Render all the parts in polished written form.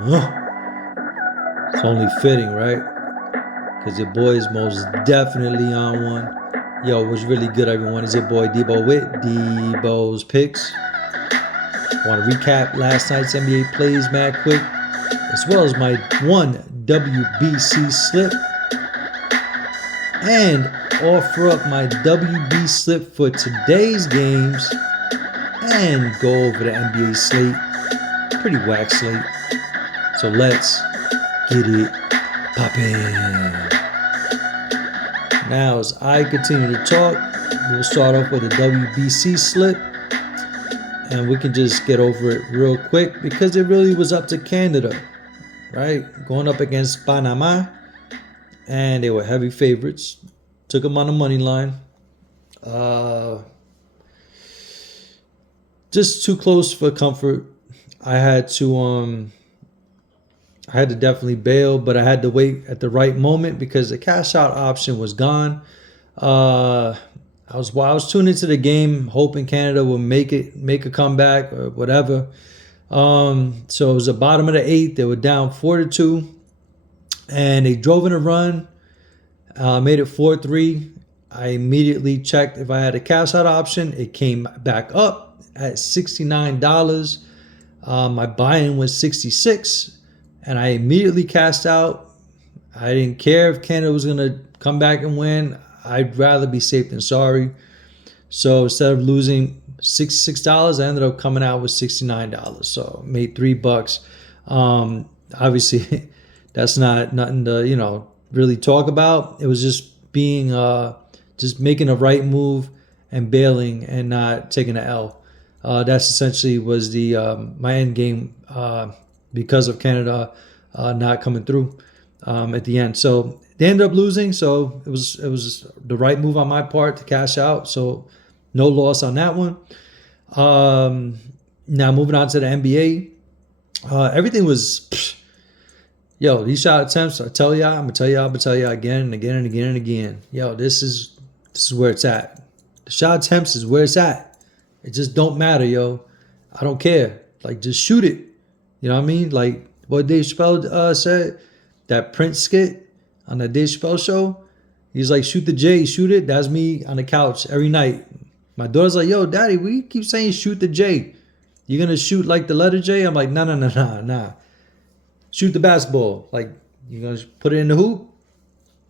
It's only fitting, right? Because your boy is most definitely on one. Yo, what's really good, everyone? Is your boy Debo with Debo's Picks. Want to recap last night's NBA plays, mad quick, as well as my one WBC slip, and offer up my WB slip for today's games, and go over the NBA slate. Pretty whack slate. So let's get it poppin'. Now, as I continue to talk, we'll start off with a WBC slip, and we can just get over it real quick because it really was up to Canada, right? Going up against Panama, and they were heavy favorites. Took them on the money line. Just too close for comfort. I had to definitely bail, but I had to wait at the right moment because the cash out option was gone. I was tuned into the game, hoping Canada would make a comeback or whatever. So it was the bottom of the eighth. They were down 4-2, and they drove in a run. Made it 4-3. I immediately checked if I had a cash out option. It came back up at $69. My buy-in was $66. And I immediately cashed out. I didn't care if Canada was going to come back and win. I'd rather be safe than sorry. So instead of losing $66, I ended up coming out with $69. So made $3. Obviously, that's not nothing to really talk about. It was just being just making a right move and bailing and not taking an L. That's essentially was the my end game. Because of Canada not coming through at the end. So they ended up losing. So it was the right move on my part to cash out. So no loss on that one. Now moving on to the NBA. Everything was, these shot attempts, I'm going to tell y'all again and again and again and again. This is where it's at. The shot attempts is where it's at. It just don't matter, I don't care. Like, just shoot it. You know what I mean? Like what Dave Chappelle said, that Prince skit on the Dave Chappelle show. He's like, shoot the J, shoot it. That's me on the couch every night. My daughter's like, yo, daddy, we keep saying shoot the J. You're going to shoot like the letter J? I'm like, nah. Shoot the basketball. Like, you're going to put it in the hoop?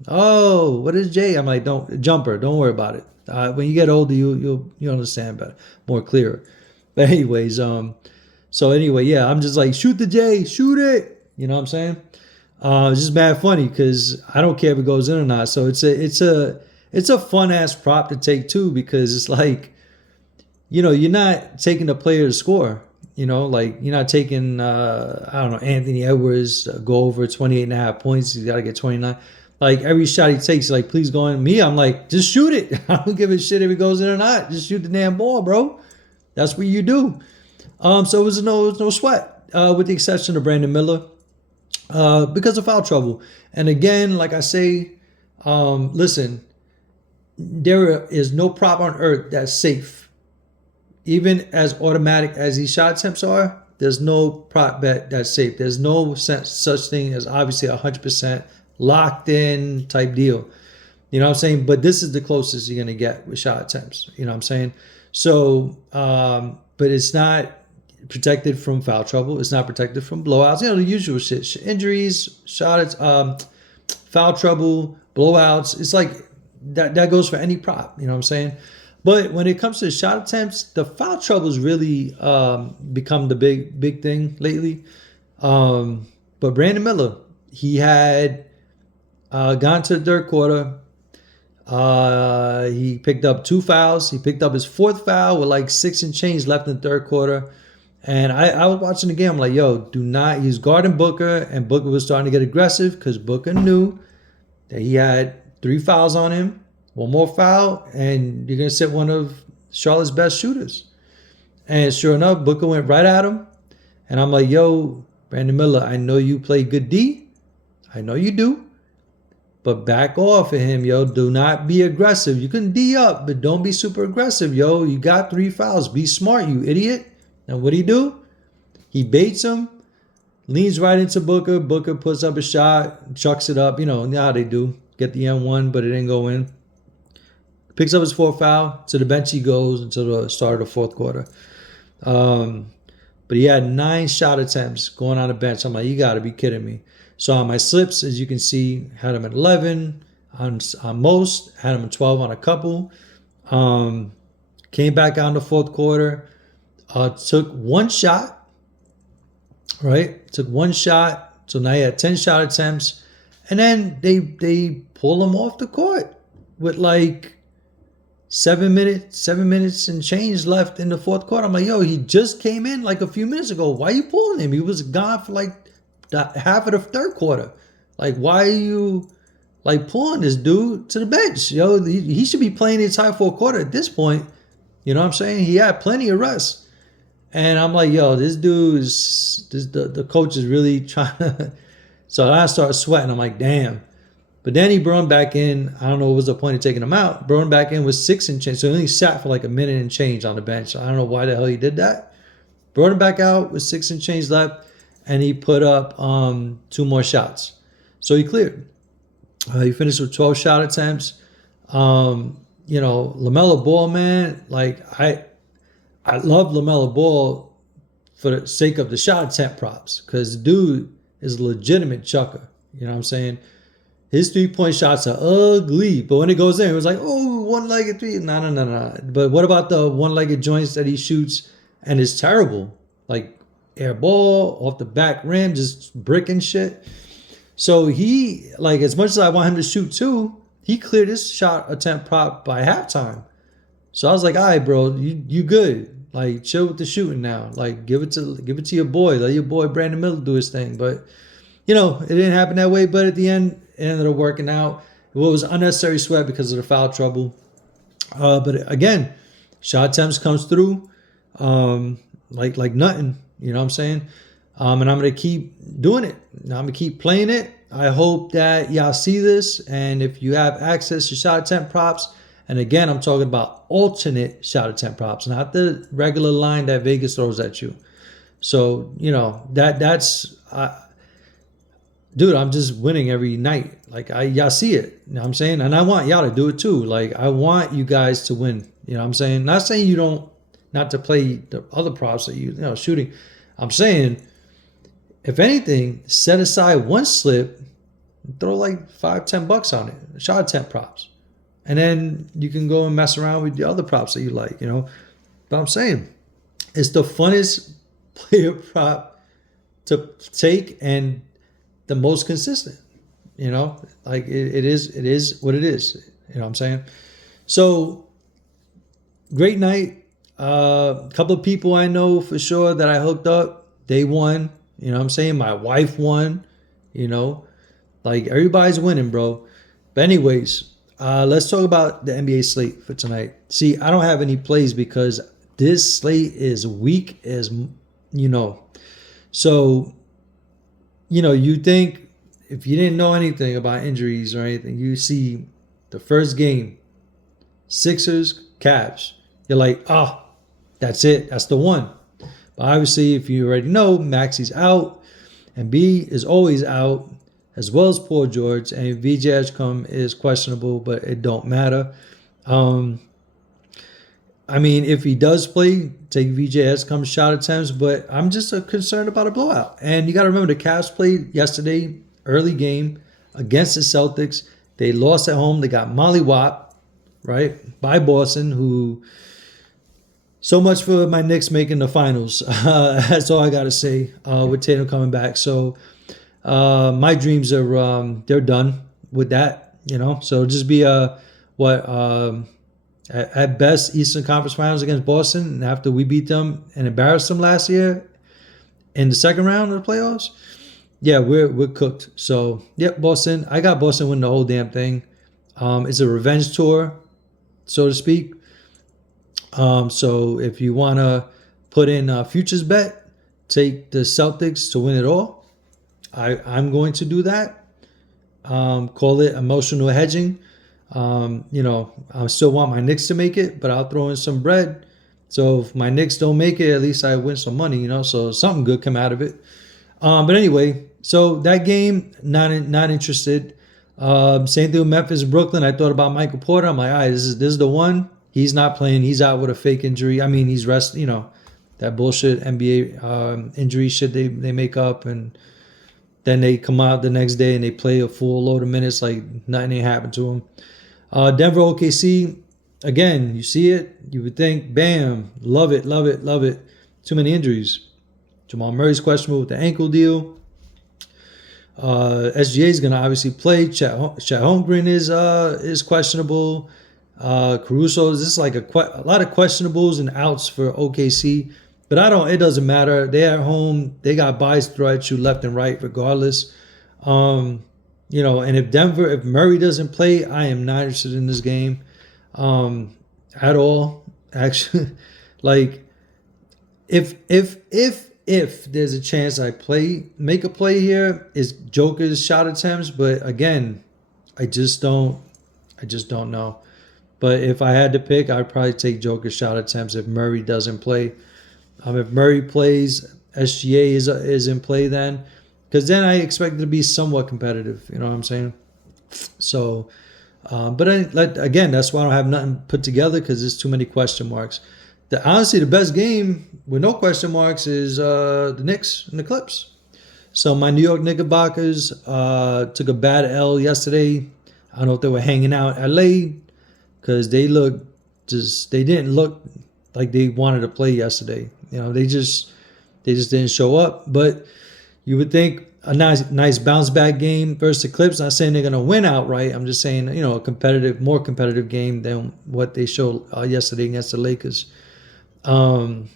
Oh, what is J? I'm like, jumper. Don't worry about it. When you get older, you'll understand better, more clearer. But anyways, so anyway, yeah, I'm just like, shoot the J, shoot it. You know what I'm saying? It's just mad funny because I don't care if it goes in or not. So it's a fun ass prop to take too, because it's like, you're not taking the player to score. Like you're not taking Anthony Edwards go over 28.5 points. He's got to get 29. Like every shot he takes, like, please go in. Me, I'm like, just shoot it. I don't give a shit if it goes in or not. Just shoot the damn ball, bro. That's what you do. So it was no sweat, with the exception of Brandon Miller, because of foul trouble. And again, like I say, listen, there is no prop on earth that's safe. Even as automatic as these shot attempts are, there's no prop bet that's safe. There's no such thing as obviously 100% locked in type deal. You know what I'm saying? But this is the closest you're going to get with shot attempts. You know what I'm saying? So, but it's not protected from foul trouble. It's not protected from blowouts. The usual shit. Injuries, shots, foul trouble, blowouts. It's like that goes for any prop. You know what I'm saying? But when it comes to shot attempts, the foul trouble has really become the big thing lately. But Brandon Miller, he had gone to the third quarter. He picked up 2 fouls. He picked up his 4th foul with like 6 and change left in the third quarter. And I was watching the game. I'm like, do not. He's guarding Booker, and Booker was starting to get aggressive because Booker knew that he had 3 fouls on him. 1 more foul, and you're going to sit one of Charlotte's best shooters. And sure enough, Booker went right at him. And I'm like, Brandon Miller, I know you play good D. I know you do. But back off of him, Do not be aggressive. You can D up, but don't be super aggressive, You got 3 fouls. Be smart, you idiot. And what do? He baits him, leans right into Booker. Booker puts up a shot, chucks it up. You know how they do. Get the M1, but it didn't go in. Picks up his fourth foul. To the bench he goes until the start of the fourth quarter. But he had 9 shot attempts going on the bench. I'm like, you got to be kidding me. So on my slips, as you can see, had him at 11 on most, had him at 12 on a couple. Came back out in the fourth quarter. Took 1 shot, right? Took 1 shot. So now he had 10 shot attempts. And then they pull him off the court with like 7 minutes and change left in the fourth quarter. I'm like, yo, he just came in like a few minutes ago. Why are you pulling him? He was gone for like half of the third quarter. Like, why are you like pulling this dude to the bench? Yo, he should be playing the entire fourth quarter at this point. You know what I'm saying? He had plenty of rest. And I'm like, yo, this dude is the coach is really trying to. So I started sweating. I'm like, damn. But then he brought him back in. I don't know what was the point of taking him out. Brought him back in with 6 and change. So he only sat for like a minute and change on the bench. I don't know why the hell he did that. Brought him back out with 6 and change left. And he put up 2 more shots. So he cleared. He finished with 12 shot attempts. LaMelo Ball, man, like I love LaMelo Ball for the sake of the shot attempt props because the dude is a legitimate chucker. You know what I'm saying? His 3-point shots are ugly, but when it goes in, it was like, oh, one-legged three. No. But what about the one-legged joints that he shoots and is terrible? Like air ball off the back rim, just bricking shit. So he, like, as much as I want him to shoot too, he cleared his shot attempt prop by halftime. So I was like, all right, bro, you good. Like, chill with the shooting now. Like, give it to your boy. Let your boy Brandon Miller do his thing. But, it didn't happen that way. But at the end, it ended up working out. It was unnecessary sweat because of the foul trouble. But again, shot attempts comes through like nothing. You know what I'm saying? And I'm going to keep doing it. I'm going to keep playing it. I hope that y'all see this. And if you have access to shot attempt props, and again, I'm talking about alternate shot attempt props, not the regular line that Vegas throws at you. So, that's... dude, I'm just winning every night. Like, y'all see it. You know what I'm saying? And I want y'all to do it too. Like, I want you guys to win. You know what I'm saying? Not saying you don't, not to play the other props that shooting. I'm saying, if anything, set aside 1 slip, throw like $5-10 on it. Shot attempt props. And then you can go and mess around with the other props that you like, But I'm saying, it's the funnest player prop to take and the most consistent, like it is what it is. You know what I'm saying? So great night. A couple of people I know for sure that I hooked up, they won. You know what I'm saying? My wife won, like everybody's winning, bro. But anyways, let's talk about the NBA slate for tonight. See, I don't have any plays because this slate is weak as, So, you think if you didn't know anything about injuries or anything, you see the first game, Sixers, Cavs. You're like, that's it. That's the one. But obviously, if you already know, Maxi's out. And B is always out, as well as Paul George. And VJ Edgecombe is questionable, but it don't matter. If he does play, take VJ Edgecombe's shot attempts, but I'm just concerned about a blowout. And you got to remember, the Cavs played yesterday, early game, against the Celtics. They lost at home. They got mollywopped, right, by Boston, who... So much for my Knicks making the finals. That's all I got to say with Tatum coming back. So my dreams are they're done with that, So just be at best Eastern Conference Finals against Boston. And after we beat them and embarrassed them last year in the second round of the playoffs, yeah, we're cooked. So yep, Boston. I got Boston winning the whole damn thing. It's a revenge tour, so to speak. So if you want to put in a futures bet, take the Celtics to win it all. I'm going to do that. Call it emotional hedging. I still want my Knicks to make it, but I'll throw in some bread. So if my Knicks don't make it, at least I win some money, So something good come out of it. But anyway, so that game, not interested. Same thing with Memphis, Brooklyn. I thought about Michael Porter. I'm like, all right, this is the one. He's not playing. He's out with a fake injury. I mean, he's rest. That bullshit NBA injury shit they make up, and then they come out the next day and they play a full load of minutes like nothing ain't happened to them. Denver OKC, again, you see it, you would think, bam, love it, love it, love it. Too many injuries. Jamal Murray's questionable with the ankle deal. SGA is going to obviously play. Chet Holmgren is questionable. Caruso, this is like a lot of questionables and outs for OKC. But it doesn't matter. They're at home. They got buys thrown at you left and right regardless. And if Murray doesn't play, I am not interested in this game at all. Actually, like if there's a chance I make a play here, is Joker's shot attempts. But again, I just don't know. But if I had to pick, I'd probably take Joker's shot attempts if Murray doesn't play. If Murray plays, SGA is in play then, because then I expect it to be somewhat competitive. You know what I'm saying? So, but again, that's why I don't have nothing put together, because there's too many question marks. Honestly, the best game with no question marks is the Knicks and the Clips. So my New York Knickerbockers took a bad L yesterday. I don't know if they were hanging out at LA, because they didn't look like they wanted to play yesterday. They just didn't show up. But you would think a nice bounce back game versus the Clips. Not saying they're gonna win outright. I'm just saying a more competitive game than what they showed yesterday against the Lakers. Brunson's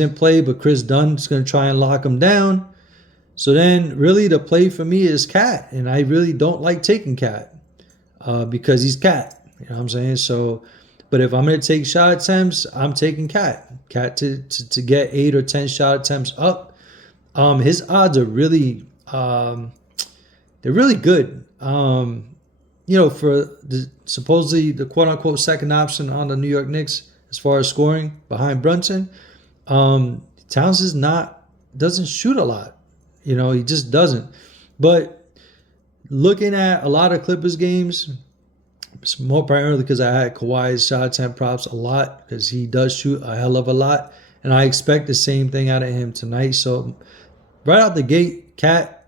in play, but Chris Dunn's gonna try and lock him down. So then, really, the play for me is Cat, and I really don't like taking Cat because he's Cat. You know what I'm saying? So. But if I'm going to take shot attempts, I'm taking Cat to get 8 or 10 shot attempts up. His odds are really, they're really good. For supposedly the quote unquote second option on the New York Knicks as far as scoring behind Brunson. Towns doesn't shoot a lot. He just doesn't. But looking at a lot of Clippers games, more primarily because I had Kawhi's shot attempt props a lot, because he does shoot a hell of a lot, and I expect the same thing out of him tonight. So right out the gate, Cat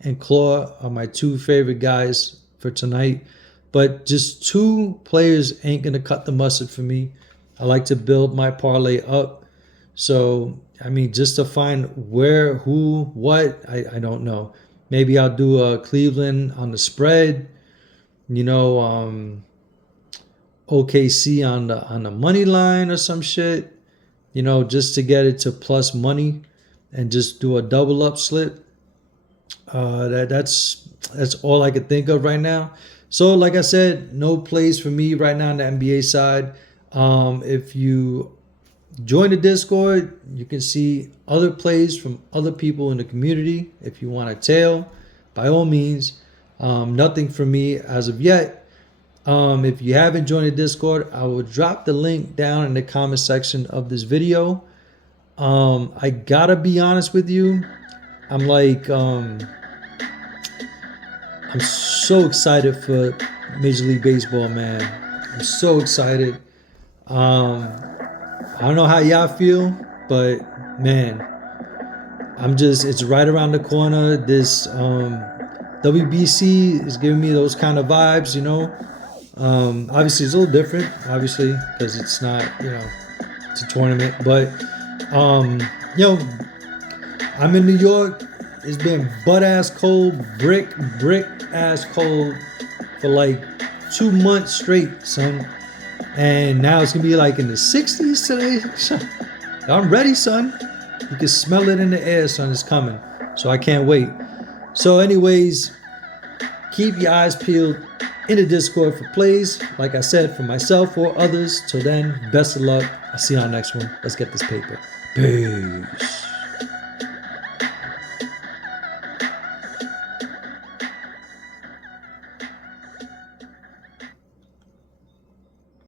and Claw are my two favorite guys for tonight. But just two players ain't going to cut the mustard for me. I like to build my parlay up. So, just to find where, who, what, I don't know. Maybe I'll do a Cleveland on the spread. OKC on the money line or some shit, just to get it to plus money and just do a double up slip. That's all I could think of right now. So like I said, no plays for me right now on the NBA side. If you join the Discord, you can see other plays from other people in the community. If you want to tail, by all means. Nothing from me as of yet. If you haven't joined the Discord, I will drop the link down in the comment section of this video. I gotta be honest with you. I'm so excited for Major League Baseball, man. I'm so excited. I don't know how y'all feel, but man, it's right around the corner. This WBC is giving me those kind of vibes, Obviously, it's a little different, obviously, because it's not, it's a tournament. But, I'm in New York. It's been butt-ass cold, brick-ass cold for like 2 months straight, son. And now it's going to be like in the 60s today. I'm ready, son. You can smell it in the air, son. It's coming. So I can't wait. So anyways, keep your eyes peeled in the Discord for plays. Like I said, for myself or others. Till then, best of luck. I'll see you on the next one. Let's get this paper. Peace.